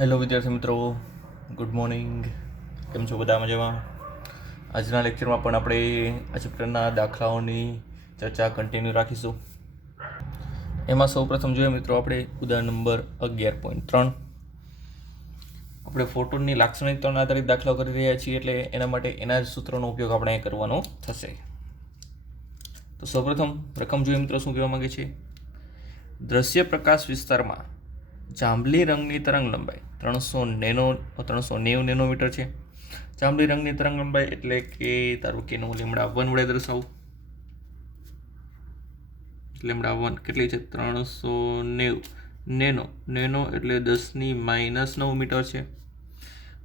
Hello વિદ્યાર્થી મિત્રો, good morning. કેમ છો બધા? મજામાં? આજના લેક્ચરમાં પણ આપણે આ ચેપ્ટરના દાખલાઓની ચર્ચા કન્ટિન્યુ રાખીશું. એમાં સૌપ્રથમ જોઈએ મિત્રો, આપણે ઉદાહરણ નંબર 11.3 આપણે ફોટોનની લાક્ષણિકતાઓના આધારિત દાખલાઓ કરી રહ્યા છીએ, એટલે એના માટે એના જ સૂત્રનો ઉપયોગ આપણે કરવાનો થશે. તો સૌપ્રથમ રકમ જોઈએ મિત્રો, શું કહેવા માંગે છે? દ્રશ્ય પ્રકાશ વિસ્તારમાં જાંબલી રંગની તરંગ લંબાઈ 390 નેનોમીટર છે. જાંબલી રંગની તરંગ લંબાઈ એટલે કે તારું કે હું λ1 વડે દર્શાવું. λ1 કેટલી છે? 390 નેનો એટલે 10⁻9 મીટર છે.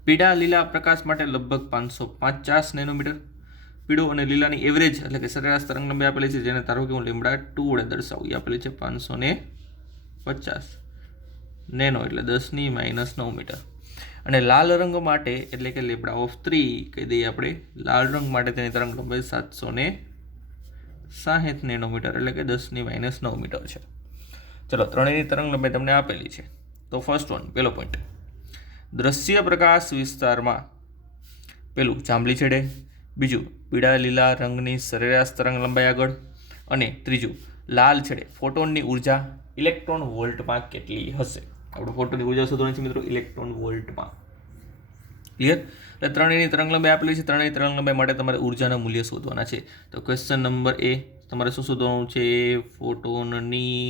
પીળા લીલા પ્રકાશ માટે લગભગ 550 નેનોમીટર. પીળો અને લીલાની એવરેજ એટલે કે સરેરાશ તરંગ લંબાઈ આપેલી છે, જેને તારો કે હું λ2 વડે દર્શાવું. એ આપેલી છે 550 નેનો એટલે 10⁻9 મીટર. અને લાલ રંગ માટે એટલે કે λ3 કહી દઈએ આપણે. લાલ રંગ માટે તેની તરંગ લંબાઈ 760 નેનોમીટર એટલે કે 10⁻9 મીટર છે. ચલો, ત્રણેયની તરંગ લંબાઈ તમને આપેલી છે. તો ફર્સ્ટ વન, પહેલો પોઈન્ટ, દ્રશ્ય પ્રકાશ વિસ્તારમાં પેલું જાંબલી છેડે, બીજું પીળા લીલા રંગની સરેરાશ તરંગ લંબાઈ આગળ, અને ત્રીજું લાલ છેડે ફોટોનની ઉર્જા ઇલેક્ટ્રોન વોલ્ટમાં કેટલી હશે. આપણે ફોટોનની ઉર્જા શોધવાની છે મિત્રો, ઇલેક્ટ્રોન વોલ્ટમાં. ક્લિયર? એટલે ત્રણેયની તરંગ લંબાઈ આપેલી છે. ત્રણેય તરંગ લંબાઈ માટે તમારે ઉર્જાના મૂલ્ય શોધવાના છે. તો ક્વેશ્ચન નંબર એ તમારે શું શોધવાનું છે? ફોટોનની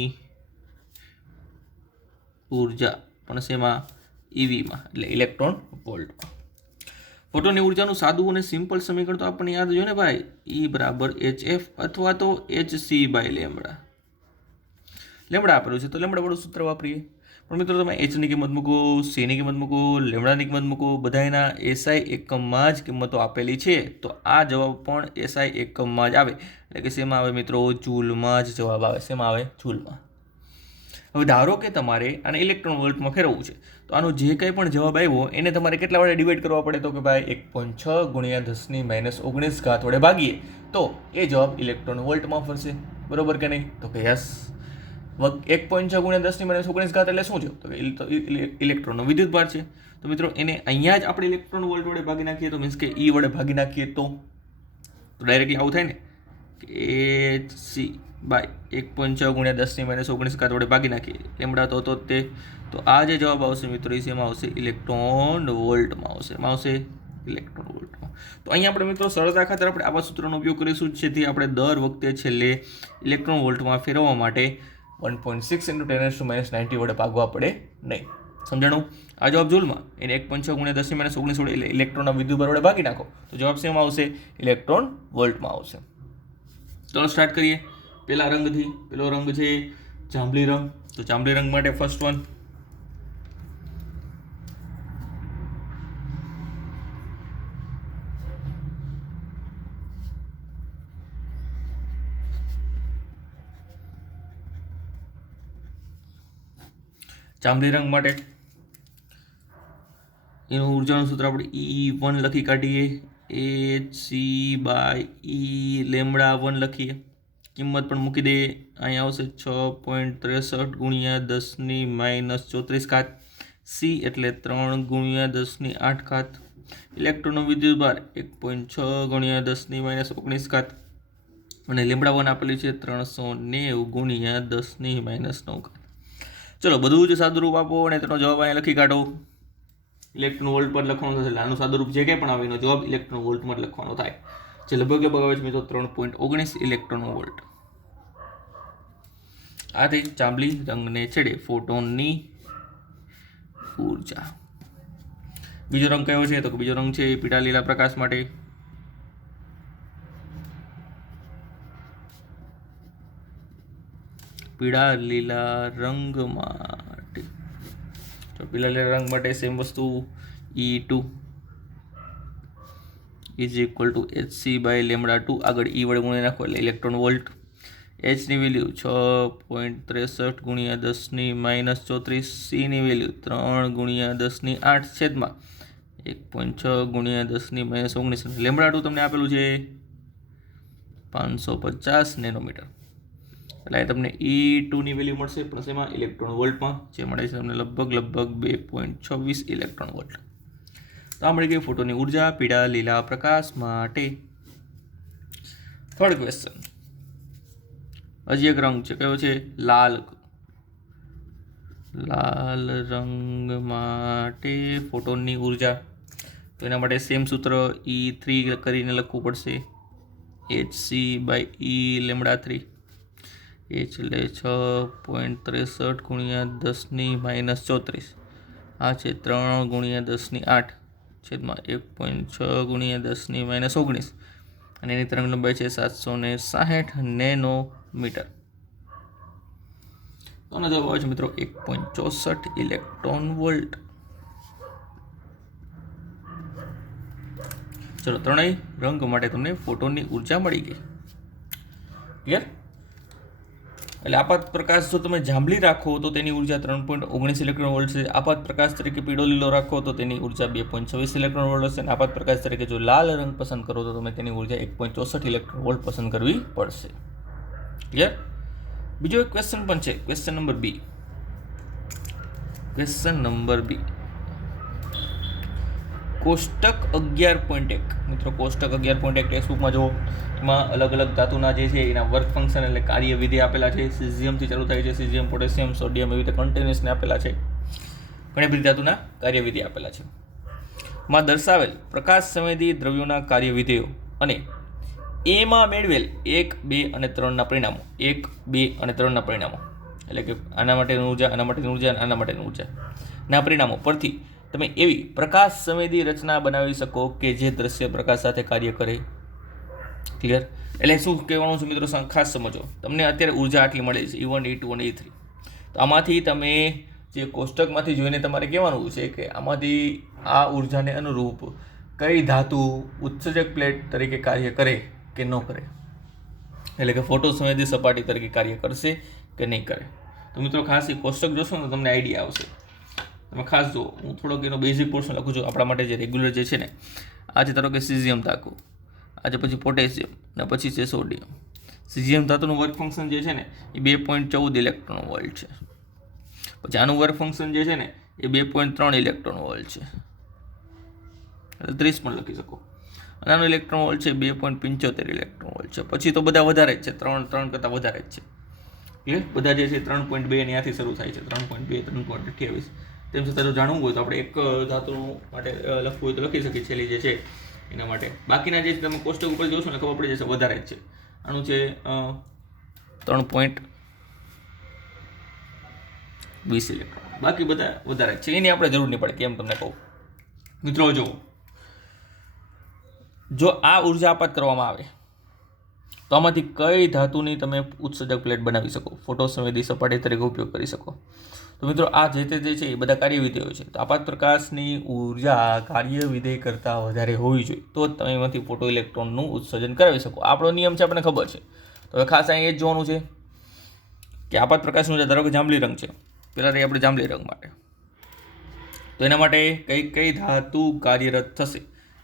ઉર્જા, પણ શેમાં? ઈવીમાં, એટલે ઇલેક્ટ્રોન વોલ્ટમાં. ફોટોનની ઉર્જાનું સાદું અને સિમ્પલ સમીકરણ તો આપણને યાદ જોઈએ ને ભાઈ, E બરાબર HF અથવા તો HC/લેમ્બડા. લેમ્બડા આપેલું છે તો લેમ્બડા વાળું સૂત્ર વાપરીએ. પણ મિત્રો તમે Hની કિંમત મૂકો, Cની કિંમત મૂકો, લેમ્બડાની કિંમત મૂકો, બધાના SI એકમમાં જ કિંમતો આપેલી છે, તો આ જવાબ પણ SI એકમમાં જ આવે. એટલે કે શેમાં આવે મિત્રો? જૂલમાં જ જવાબ આવે. શેમાં આવે? જૂલમાં. હવે ધારો કે તમારે આને ઇલેક્ટ્રોન વોલ્ટમાં ફેરવવું છે, તો આનો જે કંઈ પણ જવાબ આવ્યો એને તમારે કેટલા વડે ડિવાઈડ કરવા પડે? તો કે ભાઈ 1.6 × 10⁻19 વડે ભાગીએ તો એ જવાબ ઇલેક્ટ્રોન વોલ્ટમાં ફરશે. બરોબર કે નહીં? તો કે યસ. 1.6 × 10⁻19 એટલે શું છે? તો ઇલેક્ટ્રોનનો વિદ્યુતભાર છે. તો મિત્રો એને અહીંયા જ આપણે ઇલેક્ટ્રોન વોલ્ટ વડે ભાગી નાખીએ તો મીન્સ કે E વડે ભાગી નાખીએ તો ડાયરેક્ટલી આવું થાય ને કે HC/1.6 × 10⁻19 વડે ભાગી નાખીએ. લેમ્બડા તો તે, તો આ જે જવાબ આવશે મિત્રો, એમાં આવશે ઇલેક્ટ્રોન વોલ્ટમાં આવશે. એમાં આવશે ઇલેક્ટ્રોન વોલ્ટમાં. તો અહીંયા આપણે મિત્રો સરળતા ખાતર આપણે આવા સૂત્રનો ઉપયોગ કરીશું, જેથી આપણે દર વખતે છેલ્લે ઇલેક્ટ્રોન વોલ્ટમાં ફેરવવા માટે 1.6 × 10⁻90 વડે ભાગવા પડે નહીં. સમજાણું? આ જવાબ જૂલમાં, એને 1.6 × 10⁻19 વડે ઇલેક્ટ્રોનના વિદ્યુતભાર વડે ભાગી નાખો તો જવાબ શેમાં આવશે? ઇલેક્ટ્રોન વોલ્ટમાં આવશે. ચલો સ્ટાર્ટ કરીએ પહેલા રંગથી. પહેલો રંગ છે જાંબલી રંગ. તો જાંબલી રંગ માટે ફર્સ્ટ વન, જાંબલી રંગ માટે એનું ઉર્જાનું સૂત્ર આપણે E1 લખી કાઢીએ. HC/E λ1 લખીએ. કિંમત પણ મૂકી દઈએ. અહીંયા આવશે 6.63 × 10⁻34. C એટલે 3 × 10⁸. ઇલેક્ટ્રોનનો વિદ્યુતભાર 1.6 × 10⁻19. અને λ1 આપેલી છે 390 × 10⁻9. ચલો બધું જ સાદુરૂપ આપો અને તેનો જવાબ અહીંયા લખી કાઢો. ઇલેક્ટ્રોન વોલ્ટ પર લખવાનું થશે. આનું સાદુરૂપ જે કંઈ પણ આવે એનો જવાબ ઇલેક્ટ્રોન વોલ્ટમાં જ લખવાનો થાય. જે લગભગ આવે છે મિત્રો 3.19 ઇલેક્ટ્રોન વોલ્ટ. આથી જાંબલી રંગને છેડે ફોટોનની ઉર્જા. બીજો રંગ કયો છે? તો બીજો રંગ છે પીળા લીલા પ્રકાશ માટે. પીળા લીલા રંગ માટે, તો પીળા લીલા રંગ માટે સેમ વસ્તુ, E2 = HC/λ2. આગળ E વડે ગુણી નાખો એટલે ઇલેક્ટ્રોન વોલ્ટ. Hની વેલ્યુ 6.63 × 10⁻34. Cની વેલ્યુ 3 × 10⁸ 1.6 × 10⁻19. λ2 તમને આપેલું છે 550 નેનોમીટર. એટલે તમને E2ની વેલ્યુ મળશે પ્લસ એમાં ઇલેક્ટ્રોન વોલ્ટમાં જે મળે છે તમને લગભગ 2.26 ઇલેક્ટ્રોન વોલ્ટ. તો આ મળી ગઈ ફોટોની ઉર્જા પીળા લીલા પ્રકાશ માટે. થર્ડ ક્વેશ્ચન, હજી એક રંગ છે, કયો છે? લાલ. લાલ રંગ માટે ફોટોનની ઉર્જા, તો એના માટે સેમ સૂત્ર E3 કરીને લખવું પડશે, hc/E λ3. h એટલે 6.63 ગુણ્યા 10⁻34. આ છે 3 ગુણ્યા 10⁸ છેદમાં 1.6 ગુણ્યા 10⁻19 અને એની તરંગ લંબાઈ છે 760 નેનોમીટર. તો આનો જવાબ આવે છે મિત્રો 1.64 ઇલેક્ટ્રોન વોલ્ટ. ચલો, ત્રણેય રંગ માટે તમને ફોટોનની ઉર્જા મળી ગઈ. ક્લિયર? એટલે આપાત પ્રકાશ જો તમે જાંબલી રાખો તો તેની ઉર્જા 3.19 ઇલેક્ટ્રોન વોલ્ટ છે. આપાત પ્રકાશ તરીકે પીળો લીલો રાખો તો તેની ઉર્જા 2.26 ઇલેક્ટ્રોન વોલ્ટ હશે. અને આપાત પ્રકાશ તરીકે જો લાલ રંગ પસંદ કરો તો તમે તેની ઉર્જા 1.64 ઇલેક્ટ્રોન વોલ્ટ પસંદ કરવી પડશે. ક્લિયર? બીજો એક ક્વેશ્ચન પણ છે, question number B. Question number B, કોષ્ટક 11.1. મિત્રો કોષ્ટક 11.1 ટેક્સ્ટબુકમાં જો એમાં અલગ અલગ ધાતુના જે છે એના વર્ક ફંક્શન એટલે કાર્ય વિધિ આપેલા છે. સિઝિયમથી ચાલુ થાય છે, સિઝિયમ, પોટેશિયમ, સોડિયમ, એવી રીતે કન્ટિન્યુઅસને આપેલા છે. ઘણી બધી ધાતુના કાર્યવિધિ આપેલા છે. માં દર્શાવેલ પ્રકાશ સંવેદી દ્રવ્યોના કાર્યવિધેયો અને એમાં મેળવેલ 1, 2 અને 3ના પરિણામો, 1, 2 અને 3ના પરિણામો, એટલે કે આના માટેની ઉર્જા, આના માટેની ઉર્જા, આના માટેની ઉર્જા ના પરિણામો પરથી તમે એવી પ્રકાશ સંવેદી રચના બનાવી શકો કે જે દ્રશ્ય પ્રકાશ સાથે કાર્ય કરે. ક્લિયર? એટલે શું કહેવાનું છે મિત્રો, ખાસ સમજો. તમને અત્યારે ઉર્જા આટલી મળે છે E1, E2 અને E3. તો આમાંથી તમે જે કોષ્ટકમાંથી જોઈને તમારે કહેવાનું છે કે આમાંથી આ ઉર્જાને અનુરૂપ કઈ ધાતુ ઉત્સર્જક પ્લેટ તરીકે કાર્ય કરે કે ન કરે, એટલે કે ફોટો સંવેદી સપાટી તરીકે કાર્ય કરશે કે નહીં કરે. તો મિત્રો ખાસ એ કોષ્ટક જોશો ને તમને આઈડિયા આવશે. તમે ખાસ જુઓ, હું થોડોક એનો બેઝિક પોર્શન લખું છું. આપણા માટે જે રેગ્યુલર જે છે ને, આ છે ધારો કે સિઝિયમ ધાતુ, આજે પછી પોટેશિયમ અને પછી છે સોડિયમ. સિઝિયમ ધાતુનું વર્ક ફંક્શન જે છે ને એ 2.14 ઇલેક્ટ્રોન વોલ્ટ છે. પછી આનું વર્ક ફંક્શન જે છે ને એ 2.3 ઇલેક્ટ્રોન વોલ્ટ છે, એટલે 30 પણ લખી શકો. અને આનું ઇલેક્ટ્રોન વોલ્ટ છે 2.75 ઇલેક્ટ્રોન વોલ્ટ છે. પછી તો બધા વધારે જ છે, 3 કરતાં વધારે જ છે. ક્લિયર? બધા જે છે 3.2 અને ત્યાંથી શરૂ થાય છે, 3.2, 3.28. તેમ છતાં જો જાણવું હોય તો આપણે એક ધાતુનું માટે લખવું હોય તો લખી શકીએ, છેલ્લી જે છે એના માટે. બાકીના જે તમે કોષ્ટક ઉપર જોશો ને ખબર પડી જશે વધારે જ છે. આનું છે 3.20 ઇલેક્ટ્રોન, બાકી બધા વધારે જ છે. એની આપણે જરૂર નહીં પડે, કેમ તમને કહું. મિત્રો જો આ ઉર્જા આપાત કરવામાં આવે તો આમાંથી કઈ ધાતુની તમે ઉત્સર્જક પ્લેટ બનાવી શકો, ફોટો સંવેદી સપાટી તરીકે ઉપયોગ કરી શકો. તો મિત્રો આ જે છે એ બધા કાર્યવિધેયો છે. તો આપાત પ્રકાશની ઉર્જા કાર્યવિધેય કરતાં વધારે હોવી જોઈએ તો જ તમે એમાંથી ફોટો ઇલેક્ટ્રોનનું ઉત્સર્જન કરાવી શકો. આપણો નિયમ છે, આપણને ખબર છે. તો હવે ખાસ અહીં એ જ જોવાનું છે કે આપાત પ્રકાશનું ધારો કે જાંબલી રંગ છે, પહેલાં આપણે જાંબલી રંગ માટે, તો એના માટે કઈ ધાતુ કાર્યરત થશે.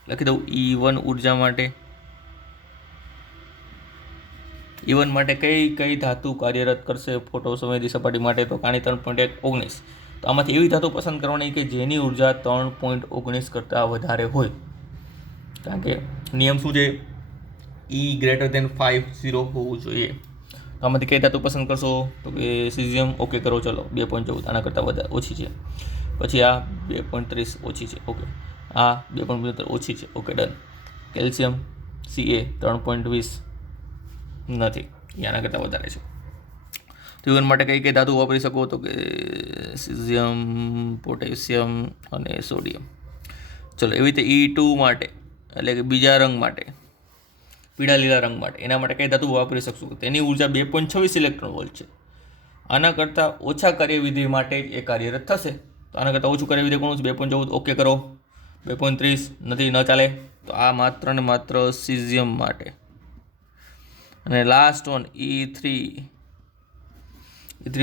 લખી દઉં E1 ઉર્જા માટે. E1 માટે કઈ ધાતુ કાર્યરત કરશે ફોટો સંવેદી સપાટી માટે, તો કાણી 3.19. તો આમાંથી એવી ધાતુ પસંદ કરવાની કે જેની ઉર્જા 3.19 કરતાં વધારે હોય. કારણ કે નિયમ શું છે, E > 50 હોવું જોઈએ. તો આમાંથી કઈ ધાતુ પસંદ કરશો, તો કે સિઝિયમ. ઓકે કરો, ચલો 2.14 આના કરતાં વધારે ઓછી છે. પછી આ 2.30 ઓછી છે, ઓકે. આ 2.75 ઓછી છે, ઓકે, ડન. કેલ્શિયમ Ca 3.20 નથી, આના કરતાં વધારે છે. તો E1 માટે કઈ ધાતુ વાપરી શકો, તો કે સિઝિયમ, પોટેશિયમ અને સોડિયમ. ચલો, એવી રીતે E2 માટે એટલે કે બીજા રંગ માટે, પીળા લીલા રંગ માટે, એના માટે કઈ ધાતુ વાપરી શકશો, તેની ઉર્જા 2.26 ઇલેક્ટ્રોન વોલ્ટ છે. આના કરતાં ઓછા કાર્યવિધિ માટે એ કાર્યરત થશે. તો આના કરતાં ઓછું કાર્યવિધિ કોણ છે? 2.14. ઓકે કરો. 2.30 નથી, ન ચાલે. તો આ માત્ર ને માત્ર સિઝિયમ માટે. અને લાસ્ટ વન E3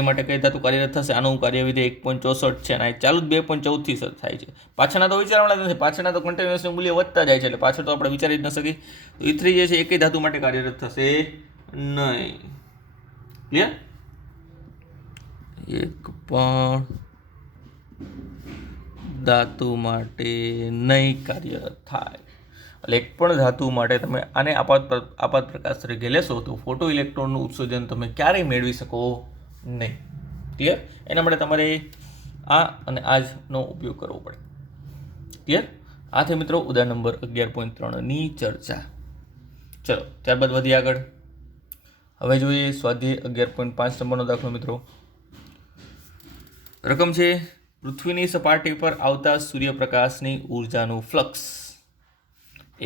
માટે કઈ ધાતુ કાર્યરત થશે? આનું કાર્યવિધિ 1.64 છે અને ચાલુ જ 2.14 થી થાય છે. પાછળના તો વિચારવાના નથી, પાછળના તો કન્ટિન્યુઅસનું મૂલ્ય વધતા જાય છે, એટલે પાછળ તો આપણે વિચારી જ ન શકીએ. તો E3 જે છે એ કઈ ધાતુ માટે કાર્યરત થશે નહીં. ક્લિયર? એક પણ ધાતુ માટે નહીં કાર્ય થાય, એટલે એક પણ ધાતુ માટે તમે આને આપાત પ્રકાશ તરીકે લેશો તો ફોટો ઇલેક્ટ્રોનનું ઉત્સર્જન તમે ક્યારેય મેળવી શકો નહીં. ક્લિયર? એના માટે તમારે આ અને આજનો ઉપયોગ કરવો પડે. ક્લિયર? આ છે મિત્રો ઉદાહરણ નંબર 11.3ની ચર્ચા. ચલો ત્યારબાદ વધીએ આગળ. હવે જોઈએ સ્વાધ્યાય 11.5 નંબરનો દાખલો મિત્રો. રકમ છે પૃથ્વીની સપાટી પર આવતા સૂર્યપ્રકાશની ઉર્જાનું ફ્લક્સ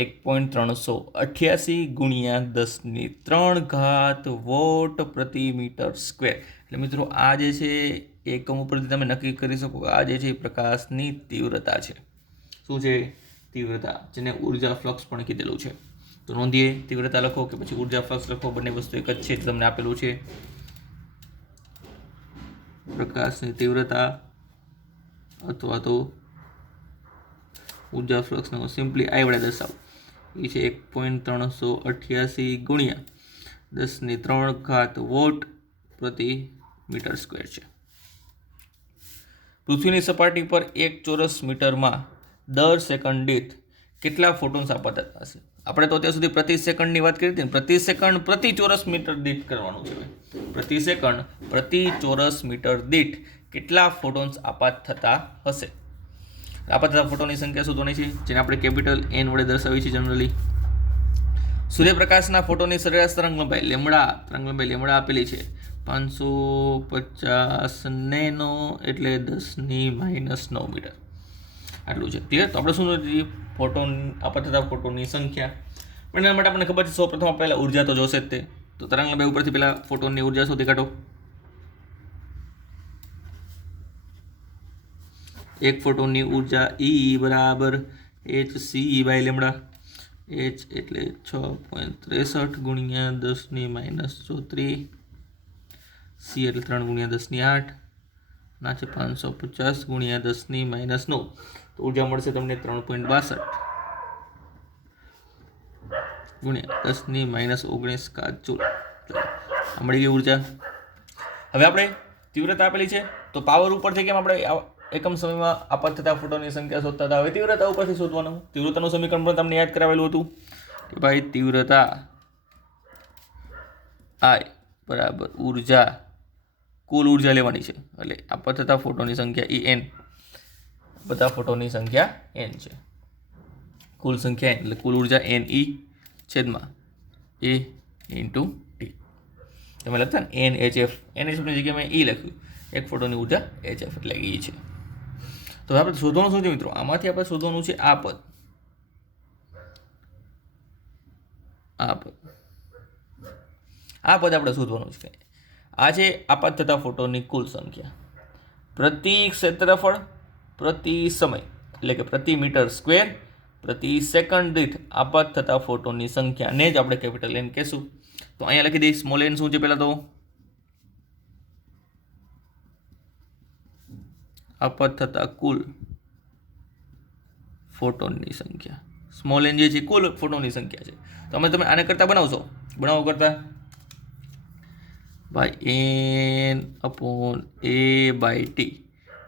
1.388 ગુણ્યા 10³ વોટ પ્રતિ મીટર સ્ક્વેર. એટલે મિત્રો આ જે છે એકમ ઉપરથી તમે નક્કી કરી શકો આ જે છે એ પ્રકાશની તીવ્રતા છે. શું છે? તીવ્રતા, જેને ઉર્જા ફ્લક્સ પણ કીધેલું છે. તો નોંધીએ, તીવ્રતા લખો કે પછી ઉર્જા ફ્લક્સ લખો, બંને વસ્તુ એક જ છે, તમને આપેલું છે. પ્રકાશની તીવ્રતા અથવા તો ઉર્જા ફ્લક્સને સિમ્પલી આઈ વડે દર્શાવો. એ છે 1.388 ગુણ્યા 10³ વોટ પ્રતિ મીટર સ્ક્વેર છે. પૃથ્વીની સપાટી પર 1 ચોરસ મીટરમાં દર સેકન્ડ દીઠ કેટલા ફોટોન્સ આપાત હશે? આપણે તો અત્યાર સુધી પ્રતિ સેકન્ડની વાત કરી હતી ને. પ્રતિ સેકન્ડ પ્રતિ ચોરસ મીટર દીઠ કરવાનું છે. પ્રતિ સેકન્ડ પ્રતિ ચોરસ મીટર દીઠ કેટલા ફોટોન્સ આપાત થતા હશે? આપાત થતા ફોટોની સંખ્યા શોધવાની છે, જેને આપણે કેપિટલ એન વડે દર્શાવીએ છીએ જનરલી. સૂર્યપ્રકાશના ફોટોની સરેરાશ તરંગલંબાઈ લેમડા આપેલી છે 550 નેનો એટલે 10⁻⁹ મીટર. આટલું છે. ક્લિયર? તો આપણે શું જોઈએ? ફોટોન આપાત થતા ફોટોની સંખ્યા. પણ એના માટે આપણને ખબર છે સૌપ્રથમ પહેલા ઉર્જા તો જોશે જ તે. તો તરંગલંબાઈ ઉપરથી પહેલા ફોટોનની ઉર્જા શોધી કાઢો. એક ફોટોનની ઉર્જા E બરાબર hc/લેમડા. h એટલે 6.63 ગુણ્યા 10⁻⁴. c એટલે 3 ગુણ્યા 10⁸. ના છે 550 ગુણ્યા 10⁻⁹. તો ઉર્જા મળશે તમને 3.62 ગુણ્યા 10⁻⁹ જૂલ. આ મળી ગઈ ઉર્જા. હવે આપણે તીવ્રતા આપેલી છે તો પાવર ઉપરથી કેમ આપણે એકમ સમયમાં આપાત થતા ફોટોની સંખ્યા શોધતા હતા, હવે તીવ્રતા ઉપરથી શોધવાનું. તીવ્રતાનું સમીકરણ પણ તમને યાદ કરાવેલું હતું કે ભાઈ તીવ્રતા I બરાબર ઉર્જા, કુલ ઉર્જા લેવાની છે. એટલે આપાત થતા ફોટોની સંખ્યા En, બધા ફોટોની સંખ્યા n છે. કુલ સંખ્યા n એટલે કુલ ઉર્જા Ne છેદમાં A ઇન્ટુ T. તમે લખતા ને NHF, NHFની જગ્યાએ મેં E લખ્યું. એક ફોટોની ઉર્જા HF એટલે E છે. તો આપણે શોધવાનું શું છે મિત્રો? આમાંથી આપણે શોધવાનું છે આ પદ. આ પદ આપણે શોધવાનું છે. આ છે આપાત થતા ફોટોની કુલ સંખ્યા પ્રતિ ક્ષેત્રફળ પ્રતિ સમય, એટલે કે પ્રતિ મીટર સ્ક્વેર પ્રતિ સેકન્ડ દીઠ આપાત થતા ફોટોની સંખ્યાને જ આપણે કેપિટલ N કહેશું. તો અહીંયા લખી દઈશ. સ્મોલ n શું છે? પહેલા તો આપાત થતા કુલ ફોટોનની સંખ્યા. સ્મોલ n જે છે કુલ ફોટોની સંખ્યા છે. તો તમે આને કરતા બનાવો કરતા ભાઈ N/A/T.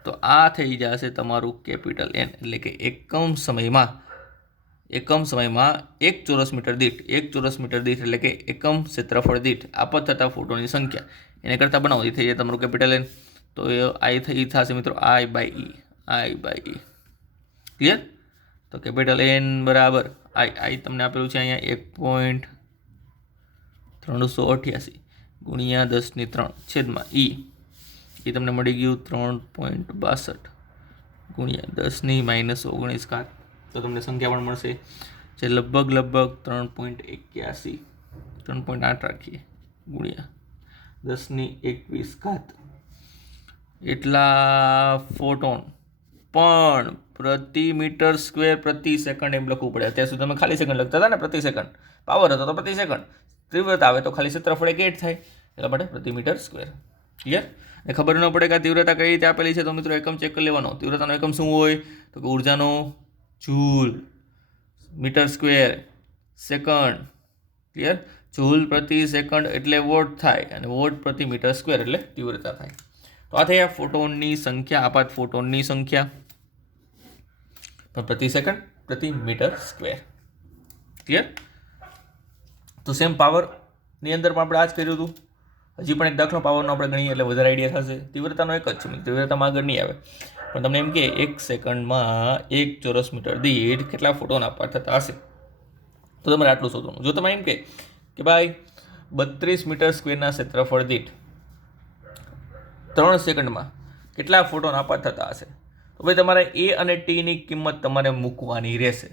તો આ થઈ જશે તમારું કેપિટલ N, એટલે કે એકમ સમયમાં 1 ચોરસ મીટર દીઠ એટલે કે એકમ ક્ષેત્રફળ દીઠ આપાત થતા ફોટોની સંખ્યા. એને કરતા બનાવો, એ થઈ જાય તમારું કેપિટલ N. તો એ થશે મિત્રો I/E. ક્લિયર? તો કેપિટલ N બરાબર I તમને આપેલું છે અહીંયા 1.388 ગુણ્યા 10⁻³ છેદમાં E. એ તમને મળી ગયું 3.62 ગુણ્યા 10⁻⁹. તો તમને સંખ્યા પણ મળશે જે લગભગ 3.81 3.8 રાખીએ ગુણ્યા 10⁻21 એટલા ફોટોન પણ પ્રતિ મીટર સ્ક્વેર પ્રતિ સેકન્ડ એમ લખવું પડે. અત્યાર સુધી તમે ખાલી સેકન્ડ લખતા હતા ને, પ્રતિ સેકન્ડ. પાવર હતો તો પ્રતિ સેકન્ડ, તીવ્રતા આવે તો ખાલી ક્ષેત્રફળ એક થાય, એટલા માટે પ્રતિ મીટર સ્ક્વેર. ક્લિયર? એ ખબર ન પડે કે તીવ્રતા કઈ રીતે આપેલી છે તો મિત્રો એકમ ચેક કરી લેવાનો. તીવ્રતાનો એકમ શું હોય તો કે ઉર્જાનો joule, metre square, second. Clear? Joule પ્રતિ સેકન્ડ એટલે વોટ થાય અને વોટ પ્રતિ મીટર સ્ક્વેર એટલે તીવ્રતા થાય. તો આ થઈ આ ફોટોનની સંખ્યા, આપાત ફોટોનની સંખ્યા પ્રતિ સેકન્ડ પ્રતિ મીટર સ્ક્વેર. ક્લિયર? તો સેમ પાવરની અંદર પણ આપણે આ જ કર્યું હતું. હજી પણ એક દાખલો પાવરનો આપણે ગણીએ એટલે વધારે આઈડિયા થશે. તીવ્રતાનો એક જ છે, તીવ્રતામાં આગળ નહીં આવે, પણ તમને એમ કે 1 સેકન્ડમાં 1 ચોરસ મીટર દીઠ કેટલા ફોટોન આપવા થતા હશે, તો તમારે આટલું શોધવાનું. જો તમે એમ કે ભાઈ 32 મીટર સ્ક્વેરના ક્ષેત્રફળ દીઠ 3 સેકન્ડમાં કેટલા ફોટોન આપવા થતા હશે, તો ભાઈ તમારે એ અને ટીની કિંમત તમારે મૂકવાની રહેશે.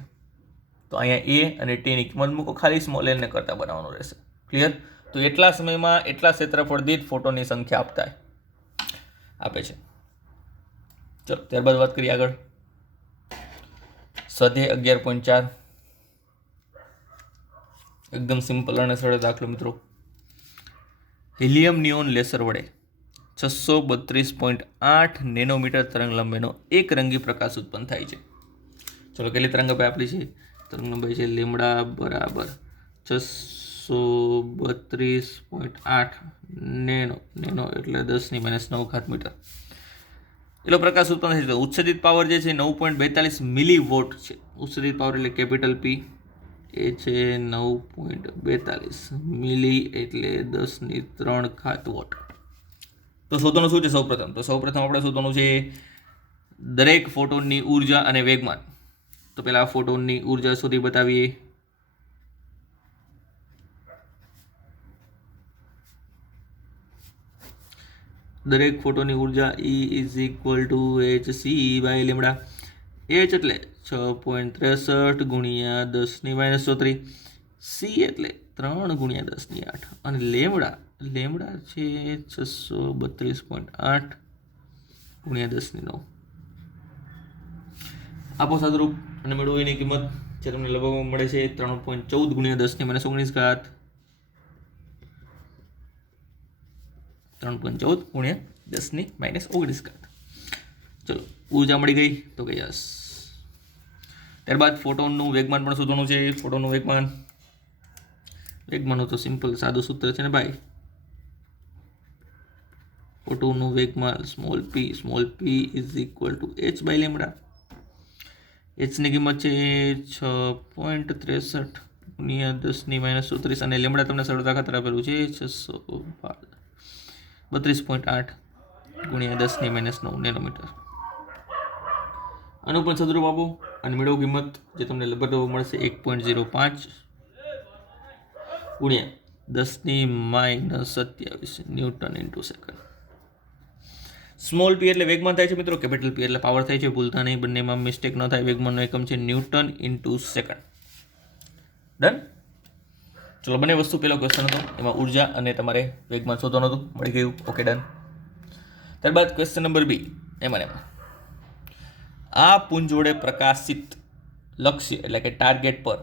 તો અહીંયા એ અને ટીની કિંમત મૂકો, ખાલી સ્મોલ એલને કરતાં બનાવવાનું રહેશે. ક્લિયર? તો એટલા સમયમાં એટલા ક્ષેત્રફળ દીઠ ફોટોની સંખ્યા આપે છે. ચલો ત્યારબાદ વાત કરીએ આગળ. સ્વાધ્યાય 11.4 એકદમ સિમ્પલ અને સરળ દાખલો મિત્રો. હિલિયમ નિયોન લેસર વડે 632.8 નેનોમીટર તરંગ લંબાઈનો એક રંગી પ્રકાશ ઉત્પન્ન થાય છે. ચલો કેટલી તરંગ લંબાઈ આપેલી છે? તરંગ લંબાઈ છે લેમડા બરાબર 632.8 નેનો એટલે 10⁻⁹ મીટર એટલો પ્રકાશ ઉત્પન્ન થાય છે. ઉત્સર્જિત પાવર જે છે 9.42 મિલીવોટ છે. ઉત્સર્જિત પાવર એટલે કેપિટલ પી એ છે 9.42 મિલી એટલે 10⁻³ વોટ. તો શોધવાનું શું છે સૌપ્રથમ? તો સૌપ્રથમ આપણે શોધવાનું છે દરેક ફોટોનની ઉર્જા અને વેગમાન. તો પહેલા ફોટોનની ઉર્જા શોધી બતાવીએ. દરેક ફોટોની ઉર્જા E = hc/λ. h એટલે 6.63 ગુણ્યા 10⁻⁴. c એટલે 3 ગુણ્યા 10⁸ અને લેમડા છે 632.8 ગુણ્યા 10⁹. આપો સાદુરૂપ અને મેળવો એની કિંમત જે તમને લગભગ મળે છે 3.14 ગુણ્યા 10⁻⁹. 3.14 ગુણ્યા 10⁻⁹. ચલો ઉર્જા મળી ગઈ તો કે યસ. ત્યારબાદ ફોટોનનું વેગમાન પણ શોધવાનું છે. ફોટોનનું વેગમાનનું તો સિમ્પલ સાદું સૂત્ર છે ને ભાઈ. ફોટોનનું વેગમાન સ્મોલ p = h/λ. h ની કિંમત છે 6.63 ગુણ્યા 10⁻⁴ અને લેમડા તમને સરળતા ખાતર આપેલું છે 632.8 ગુણ્યા 10⁻⁹ નેનોમીટર. આનું પણ સદરૂપ આપો અને મેળવો કિંમત જે તમને લગભગ મળશે 1.05 ગુણ્યા 10⁻⁻27 ન્યૂટન/સેકન્ડ. સ્મોલ p એટલે વેગમાન થાય છે મિત્રો, કેપિટલ p એટલે પાવર થાય છે. ભૂલતા નહીં, બંનેમાં મિસ્ટેક ન થાય. વેગમાનનો એકમ છે ન્યૂટન/સેકન્ડ. ડન? ચલો બંને વસ્તુ પહેલો ક્વેશ્ચન હતો એમાં ઉર્જા અને તમારે વેગમાન શોધવાનું હતું, મળી ગયું. Okay done. ત્યારબાદ ક્વેશ્ચન નંબર 2 એમાં આ પુંજ વડે પ્રકાશિત લક્ષ્ય એટલે કે ટાર્ગેટ પર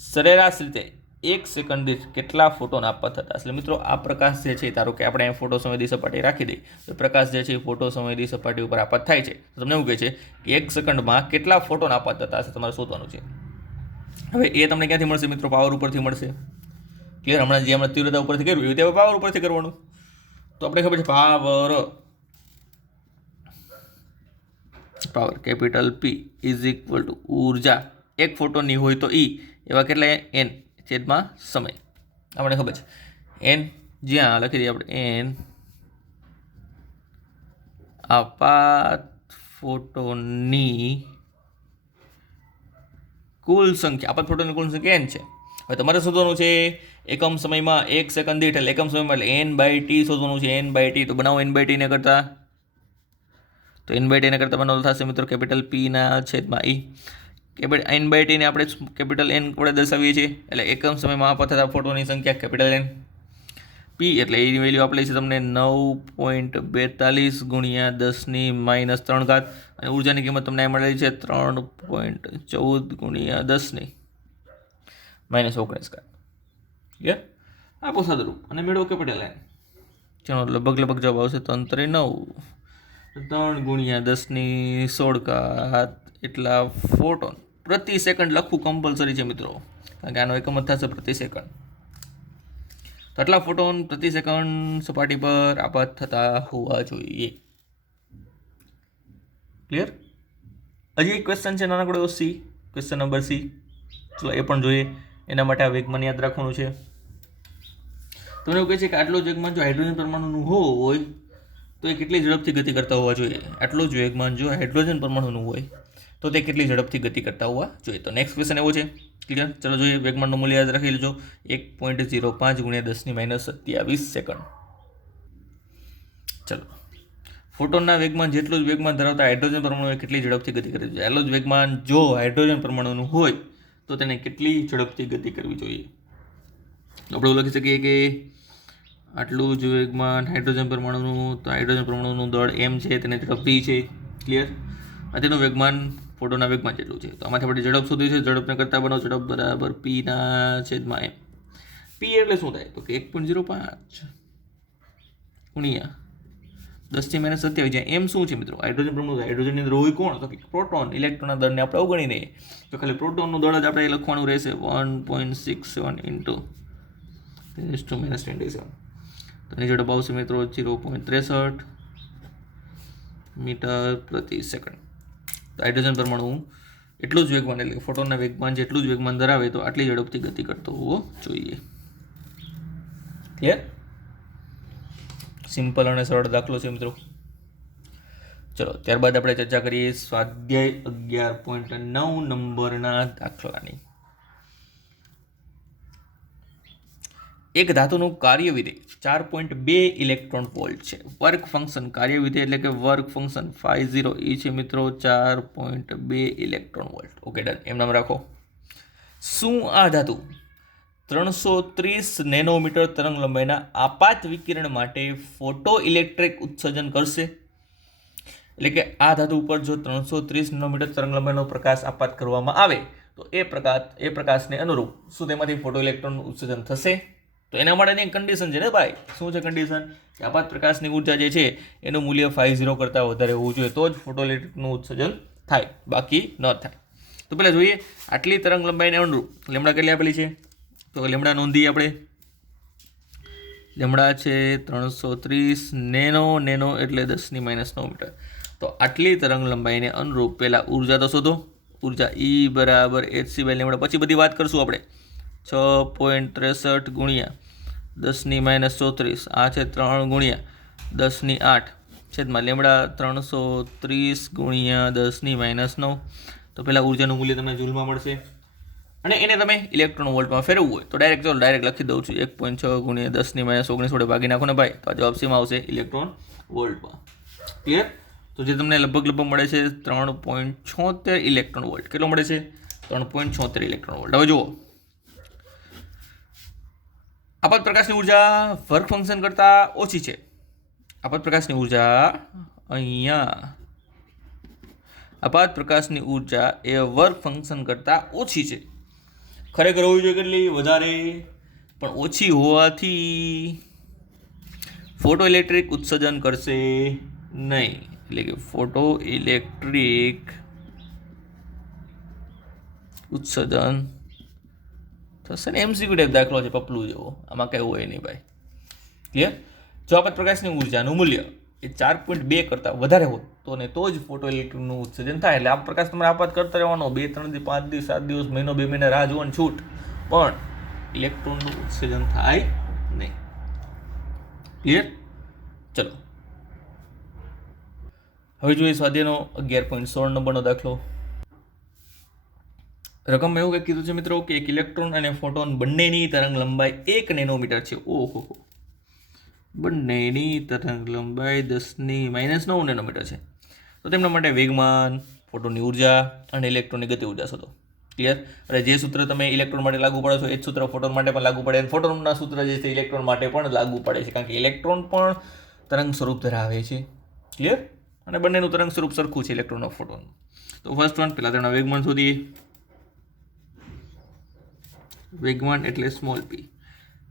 સરેરાશ રીતે 1 સેકન્ડ દીઠ કેટલા ફોટોન આપવા થતા? એટલે મિત્રો આ પ્રકાશ જે છે, ધારો કે આપણે ફોટો સંવેદી સપાટી રાખી દઈએ તો પ્રકાશ જે છે એ ફોટો સંવેદી સપાટી ઉપર આપાત થાય છે. તો તમને એવું કહે છે કે 1 સેકન્ડમાં કેટલા ફોટોન આપાત થતા હશે તમારે શોધવાનું છે. હવે એ તમને ક્યાંથી મળશે મિત્રો? પાવર ઉપરથી મળશે. ક્લિયર? હમણાં જે આપણે તીવ્રતા ઉપરથી કર્યું તે પાવર ઉપરથી કરવાનું. તો આપણે ખબર છે પાવર કેપિટલ P = ઉર્જા. એક ફોટોની હોય તો E એવા કેટલા n છેદમાં સમય. આપણે ખબર છે n, જ્યાં લખી દઈએ આપણે n આપાત ફોટોની કુલ સંખ્યા. આપાત ફોટોની કુલ સંખ્યા n છે. હવે તમારે શોધવાનું છે એકમ સમયમાં 1 સેકન્ડ દીઠ એટલે એકમ સમયમાં એટલે n/t શોધવાનું છે. n/t તો બનાવો n/t ને કરતા, તો n/t ને કરતા બનાવવું થશે મિત્રો કેપિટલ P ના છેદમાં E. n/t ને આપણે કેપિટલ N વડે દર્શાવીએ છીએ એટલે એકમ સમયમાં આપાત થતા ફોટોની સંખ્યા કેપિટલ N. P એટલે એની વેલ્યુ આપેલી છે તમને 9.42 ગુણ્યા 10⁻³ અને ઉર્જાની કિંમત તમને મળેલી છે 3.14 ગુણ્યા 10⁻⁹. ક્લિયર? આપો સાદુરૂપ અને મેળવો કેપિટલ N. જેનો લગભગ જવાબ આવશે તો અંતરે 9 3 ગુણ્યા 10⁻16 એટલા ફોટોન પ્રતિ સેકન્ડ લખવું કમ્પલસરી છે મિત્રો, કારણ કે આનો એકમ જ થશે પ્રતિ સેકન્ડ. તો આટલા ફોટોન પ્રતિ સેકન્ડ સપાટી પર આપાત થતા હોવા જોઈએ. ક્લિયર? હજી એક ક્વેશ્ચન છે નાનકડો સી, ક્વેશ્ચન નંબર સી. ચલો એ પણ જોઈએ. એના માટે આ વેગમાન યાદ રાખવાનું છે. તમને એવું કહે છે કે આટલો જ વેગમાન જો હાઇડ્રોજન પરમાણુનું હોય તો એ કેટલી ઝડપથી ગતિ કરતા હોવા જોઈએ. આટલો જ વેગમાન જો હાઇડ્રોજન પરમાણુનું હોય તો તે કેટલી ઝડપથી ગતિ કરતા હોવા જોઈએ. તો નેક્સ્ટ ક્વેશ્ચન એવો છે. ક્લિયર? ચલો જોઈએ. વેગમાનનું મૂલ્ય યાદ રાખી લેજો. 1.05 × 10⁻27 સેકન્ડ. ચલો, ફોટોનના વેગમાન જેટલું જ વેગમાન ધરાવતા હાઇડ્રોજન પરમાણુ કેટલી ઝડપથી ગતિ કરવી જોઈએ. આટલું જ વેગમાન જો હાઇડ્રોજન પરમાણુનું હોય તો તેને કેટલી ઝડપથી ગતિ કરવી જોઈએ. આપણે લખી શકીએ કે આટલું જ વેગમાન હાઇડ્રોજન પરમાણુનું, તો હાઇડ્રોજન પરમાણુનું દળ m છે, તેને ઝડપ v છે. ક્લિયર? આ તેનું વેગમાન ફોટોના વેગમાન જેટલું છે. તો આમાંથી આપણે ઝડપ શોધવી છે. ઝડપને કરતા બનો ઝડપ બરાબર p/m. p એટલે શું થાય? તો કે 1.05 ગુણ્યા 10⁻27. જ્યાં m શું છે મિત્રો? હાઇડ્રોજન પરમાણુ. હાઇડ્રોજનની અંદર હોય કોણ? તો કે પ્રોટોન. ઇલેક્ટ્રોનના દળને આપણે અવગણી દઈએ તો ખાલી પ્રોટોનનું દળ જ આપણે લખવાનું રહેશે 1.67 × 10⁻27. તો એની ઝડપ આવશે મિત્રો 0.63 મીટર પ્રતિ સેકન્ડ. તો હાઇડ્રોજન પરમાણુ એટલું જ વેગમાન, એટલે ફોટોનના વેગમાન જેટલું જ વેગમાન ધરાવે તો આટલી ઝડપથી ગતિ કરતો હોવો જોઈએ. ક્લિયર? સિમ્પલ અને સરળ દાખલો છે મિત્રો. ચલો ત્યારબાદ આપણે ચર્ચા કરીએ સ્વાધ્યાય 11.9 નંબરના દાખલાની. એક ધાતુનું કાર્યવિધેય 4.2 ઇલેક્ટ્રોન વોલ્ટ છે. વર્ક ફંક્શન કાર્યવિધેય એટલે કે વર્ક ફંક્શન φ0 એ છે મિત્રો 4.2 ઇલેક્ટ્રોન વોલ્ટ. Okay done. એમ નામ રાખો. શું આ ધાતુ 330 નેનોમીટર તરંગ લંબાઈના આપાત વિકિરણ માટે ફોટો ઇલેક્ટ્રિક ઉત્સર્જન કરશે? એટલે કે આ ધાતુ ઉપર જો 330 નેનોમીટર તરંગ લંબાઈનો પ્રકાશ આપાત કરવામાં આવે તો એ પ્રકાશને અનુરૂપ શું તેમાંથી ફોટો ઇલેક્ટ્રોનનું ઉત્સર્જન થશે? તો એના માટેની કન્ડિશન છે ને ભાઈ. શું છે કન્ડિશન? કે આપાત પ્રકાશની ઉર્જા જે છે એનું મૂલ્ય φ0 કરતાં વધારે હોવું જોઈએ તો જ ફોટો ઇલેક્ટ્રિકનું ઉત્સર્જન થાય, બાકી ન થાય. તો પહેલાં જોઈએ આટલી તરંગ લંબાઈને અનુરૂપ લેમડા કેટલી આપેલી છે? તો લેમડા નોંધીએ આપણે. લેમડા છે 330 નેનો એટલે 10⁻9 મીટર. તો આટલી તરંગ લંબાઈને અનુરૂપ પહેલાં ઉર્જા તો શોધો. ઉર્જા E બરાબર hc/લેમડા. પછી બધી વાત કરશું આપણે. 6.63 ગુણ્યા 10⁻34. આ છે 3 ગુણ્યા 10⁸ છેદમાં લેમડા 330 ગુણ્યા 10⁻9. તો પહેલાં ઉર્જાનું મૂલ્ય તમને જૂલમાં મળશે અને એને તમે ઇલેક્ટ્રોન વોલ્ટમાં ફેરવવું હોય તો ડાયરેક્ટ લખી દઉં છું. 1.6 ગુણ્યા 10⁻19 વડે ભાગી નાખો ને ભાઈ, તો આ જવાબ શેમાં આવશે? ઇલેક્ટ્રોન વોલ્ટમાં. ક્લિયર? તો જે તમને લગભગ મળે છે 3.76 ઇલેક્ટ્રોન વોલ્ટ. કેટલો મળે છે? 3.76 ઇલેક્ટ્રોન વોલ્ટ. હવે જુઓ, આપાત પ્રકાશની ઉર્જા વર્ક ફંક્શન કરતાં ઓછી છે. આપાત પ્રકાશની ઉર્જા અહીંયા આપાત પ્રકાશની ઉર્જા એ વર્ક ફંક્શન કરતાં ઓછી છે. ખરેખર હોવી જોઈએ કેટલી? વધારે. પણ ઓછી હોવાથી ફોટો ઇલેક્ટ્રિક ઉત્સર્જન કરશે નહીં. એટલે કે ફોટો ઇલેક્ટ્રિક ઉત્સર્જન થશે ને. MCQ ટાઈપ દાખલો છે પપલું જેવો, આમાં કંઈ હોય નહીં ભાઈ. ક્લિયર? જો આપાત પ્રકાશની ઉર્જાનું મૂલ્ય એ 4.2 કરતાં વધારે હોય તો જ ફોટો ઇલેક્ટ્રિકનું ઉત્સર્જન થાય. એટલે આ પ્રકાશ તમારે આપાત કરતા રહેવાનો. 2 3 થી 5 દિવસ 7 દિવસ મહિનો 2 મહિના રાહ જોવાની છૂટ, પણ ઇલેક્ટ્રોનનું ઉત્સર્જન થાય નહીં. ક્લિયર? ચલો હવે જોઈએ સ્વાધ્યાયનો 11.16 નંબરનો દાખલો. રકમમાં એવું કંઈક કીધું છે મિત્રો કે એક ઇલેક્ટ્રોન અને ફોટોન બંનેની તરંગ લંબાઈ 1 નેનોમીટર છે. ઓહો, બંનેની તરંગ લંબાઈ 10⁻9 નેનોમીટર છે. તો તેમના માટે વેગમાન, ફોટોનની ઉર્જા અને ઇલેક્ટ્રોનની ગતિ ઉર્જા શોધો. ક્લિયર? અને જે સૂત્ર તમે ઇલેક્ટ્રોન માટે લાગુ પડો છો એ જ સૂત્ર ફોટોન માટે પણ લાગુ પડે અને ફોટોનના સૂત્ર જે છે ઇલેક્ટ્રોન માટે પણ લાગુ પડે છે, કારણ કે ઇલેક્ટ્રોન પણ તરંગ સ્વરૂપ ધરાવે છે. ક્લિયર? અને બંનેનું તરંગ સ્વરૂપ સરખું છે ઇલેક્ટ્રોન અને ફોટોન. તો ફર્સ્ટ વન પહેલાં તેના વેગમાન શોધીએ. વેગમાન એટલે સ્મોલ p.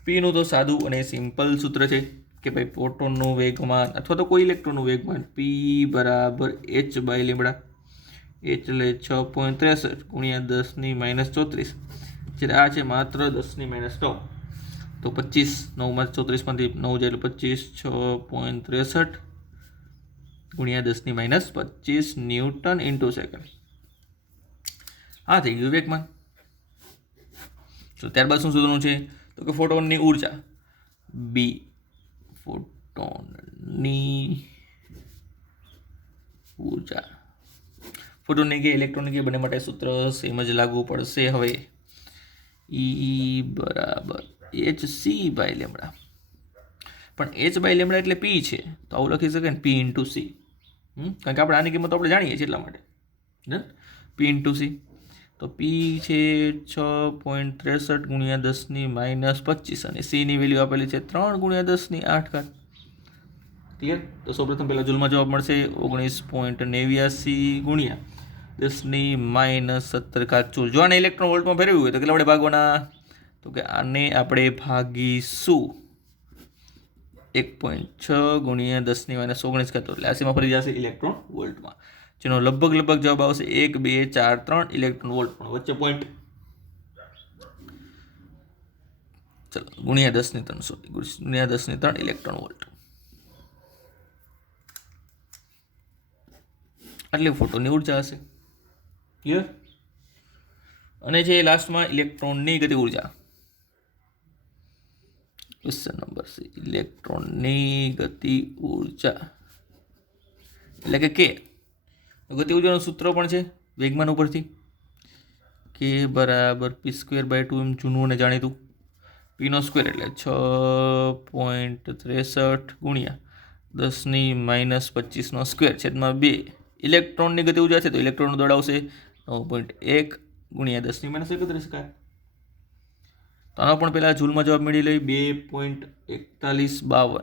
પીનું તો સાદું અને સિમ્પલ સૂત્ર છે કે ભાઈ પ્રોટોનનું વેગમાન અથવા તો કોઈ ઇલેક્ટ્રોનનું વેગમાન p બરાબર h/લેમડા. h એટલે 6.63 ગુણ્યા 10⁻34. જ્યારે આ છે માત્ર 10⁻9. તો તો 25 9 34 9 જાય એટલે 25 6.63 ગુણ્યા 10 - 25 ન્યૂટન ઇન્ટુ સેકન્ડ. આ થઈ ગયું વેગમાન. તો ત્યારબાદ શું શોધવાનું છે? તો કે ફોટોનની ઉર્જા બી, ફોટોનની ઉર્જા, ફોટોનની કે ઇલેક્ટ્રોનની કે બંને માટે સૂત્ર સેમ જ લાગુ પડશે. હવે ઈ બરાબર hc/λ, પણ h/λ એટલે p છે, તો આવું લખી શકાય ને, p ઇન્ટુ c. કારણ કે આપણે આની કિંમત આપણે જાણીએ છીએ એટલા માટે. p ઇન્ટુ c, તો p છે 6.63 ગુણ્યા 10 - 25 અને c ની વેલ્યુ આપેલી છે 3 ગુણ્યા 10 - 8. ક્લિયર? તો સૌપ્રથમ પહેલા જૂલમાં જવાબ મળશે 19.89 ગુણ્યા 10 - 17 જૂલ. જો આને ઇલેક્ટ્રોન વોલ્ટમાં ફેરવ્યું હોય તો કેટલા વડે ભાગવાના? તો કે આને આપણે ભાગીશું 1.6 ગુણ્યા 10 - 19 એટલે 80 ફરી જશે ઇલેક્ટ્રોન વોલ્ટમાં, જેનો લગભગ જવાબ આવશે 1 2 4 3 ઇલેક્ટ્રોન વોલ્ટ. પણ વચ્ચે પોઈન્ટ ચલો ગુણ્યા 10 - 3 ગુણ્યા 10 - 3 ઇલેક્ટ્રોન વોલ્ટ. એટલે ફોટોનની ઉર્જા હશે. ક્લિયર? અને છે લાસ્ટમાં ઇલેક્ટ્રોનની ગતિ ઉર્જા. ક્વેશ્ચન નંબર છે ઇલેક્ટ્રોનની ગતિ ઉર્જા એટલે કે કે ગતિ ઉર્જાનું સૂત્ર પણ છે વેગમાન ઉપરથી, કે બરાબર p²/2 એમ જૂનું અને જાણીતું. p² એટલે 6.63 ગુણ્યા 10 - 25 છેદમાં 2. ઇલેક્ટ્રોનની ગતિ ઉર્જા છે તો ઇલેક્ટ્રોનનું દળ આવશે 9.1 ગુણ્યા 10 - 31. તો આનો પણ પહેલાં જૂલમાં જવાબ મેળવી લઈ 2.4152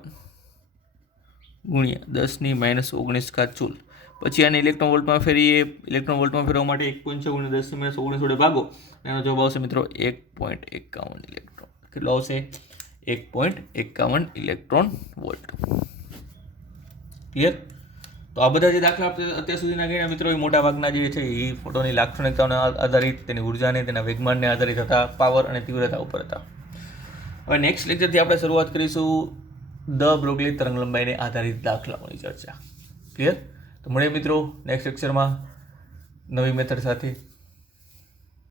ગુણ્યા 10 - 19 જૂલ. પછી આને ઇલેક્ટ્રોન વોલ્ટમાં ફેરીએ. ઇલેક્ટ્રોન વોલ્ટમાં ફેરવા માટે 1.6 ગુણ્યા 10 - 19 વડે ભાગો, એનો જવાબ આવશે મિત્રો 1.51 ઇલેક્ટ્રોન. કેટલો આવશે? 1.51 ઇલેક્ટ્રોન વોલ્ટ. ક્લિયર? તો આ બધા જે દાખલા અત્યાર સુધીના ગણ્યા મિત્રો, એ મોટા ભાગના જે છે એ ફોટોની લાક્ષણિકતાઓને આધારિત, તેની ઉર્જાને, તેના વેગમાનને આધારિત હતા, પાવર અને તીવ્રતા ઉપર હતા. હવે નેક્સ્ટ લેક્ચરથી આપણે શરૂઆત કરીશું દ બ્રોગલી તરંગલંબાઈને આધારિત દાખલાઓની ચર્ચા. ક્લિયર? તો મળીએ મિત્રો નેક્સ્ટ લેક્ચરમાં નવી મેથડ સાથે.